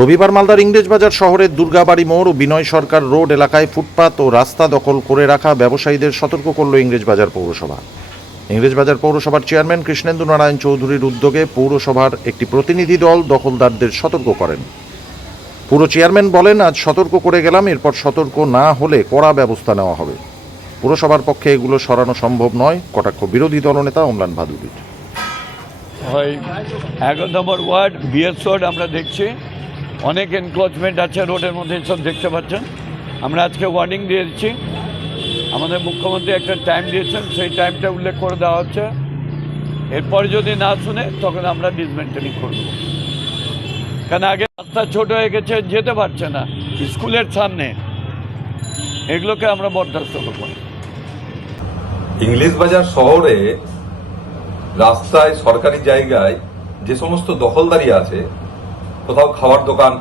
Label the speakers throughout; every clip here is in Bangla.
Speaker 1: রবিবার মালদার ইংরেজবাজার শহরের দুর্গাবাড়ি মোড় ও বিনয় সরকার রোড এলাকায় ফুটপাত ও রাস্তা দখল করে রাখা ব্যবসায়ীদের সতর্ক করল ইংরেজবাজার পৌরসভা। ইংরেজবাজার পৌরসভার চেয়ারম্যান কৃষ্ণেন্দু নারায়ণ চৌধুরীর উদ্যোগে পৌরসভার একটি প্রতিনিধি দল দখলদারদের সতর্ক করেন। পুরো চেয়ারম্যান বলেন, আজ সতর্ক করে গেলাম, এরপর সতর্ক না হলে কড়া ব্যবস্থা নেওয়া হবে। পুরসভার পক্ষে এগুলো সরানো সম্ভব নয়। কটাক্ষ বিরোধী দলনেতা অম্লান ভাদুরীর।
Speaker 2: হয় এগারো নম্বর ওয়ার্ড, বিএস আমরা দেখছি। অনেক এনক্রোচমেন্ট আছে রোডের মধ্যে, সব দেখতে পাচ্ছেন। আমরা আজকে ওয়ার্নিং দিয়ে দিচ্ছি। আমাদের মুখ্যমন্ত্রী একটা টাইম দিয়েছেন, সেই টাইমটা উল্লেখ করে দেওয়া হচ্ছে। এরপর যদি না শুনে, তখন আমরা ডিসমেন্টেলিং করব। কারণ আগে রাস্তা ছোট হয়ে গেছে, যেতে পারছে না। স্কুলের সামনে। এগুলোকে আমরা বরদাস্ত করব।
Speaker 3: ইংলিশ বাজার শহরে রাস্তায় সরকারি জায়গায় যে সমস্ত দখলদারি আছে কোথাও খাবার দোকান,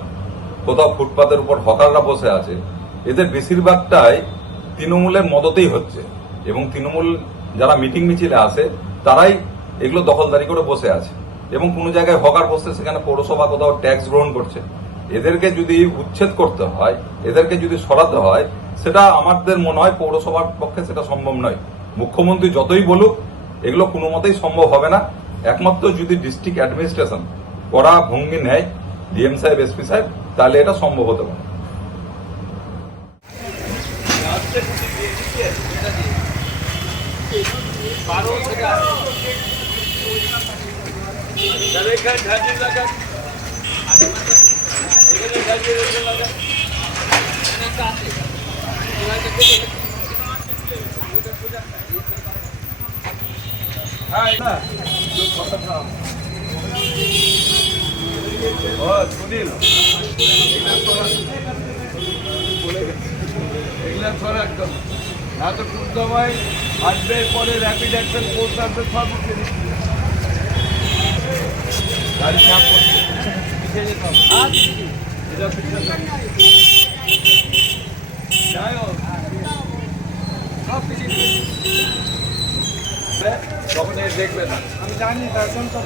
Speaker 3: কোথাও ফুটপাতের উপর হকাররা বসে আছে, এদের বেশিরভাগটাই তৃণমূলের মদতেই হচ্ছে। এবং তৃণমূল যারা মিটিং মিছিলে আসে, তারাই এগুলো দখলদারি করে বসে আছে। এবং কোনো জায়গায় হকার বসে সেখানে পৌরসভা কোথাও ট্যাক্স গ্রহণ করছে। এদেরকে যদি উচ্ছেদ করতে হয়, এদেরকে যদি সরাতে হয়, সেটা আমাদের মনে হয় পৌরসভার পক্ষে সেটা সম্ভব নয়। মুখ্যমন্ত্রী যতই বলুক, এগুলো কোনো মতেই সম্ভব হবে না। একমাত্র যদি ডিস্ট্রিক্ট অ্যাডমিনিস্ট্রেশন কড়া ভঙ্গি নেয় ডিএম সাহেব এসপি সাহেব তাহলে এটা সম্ভব হতে পারে।
Speaker 2: এগুলো সর একদম না তো কোন সময় আসবে পরে র্যাপিড অ্যাকশন চাপ করছে। যাই হোক, সব। তখন দেখবে না আমি জানি তার জন্য সব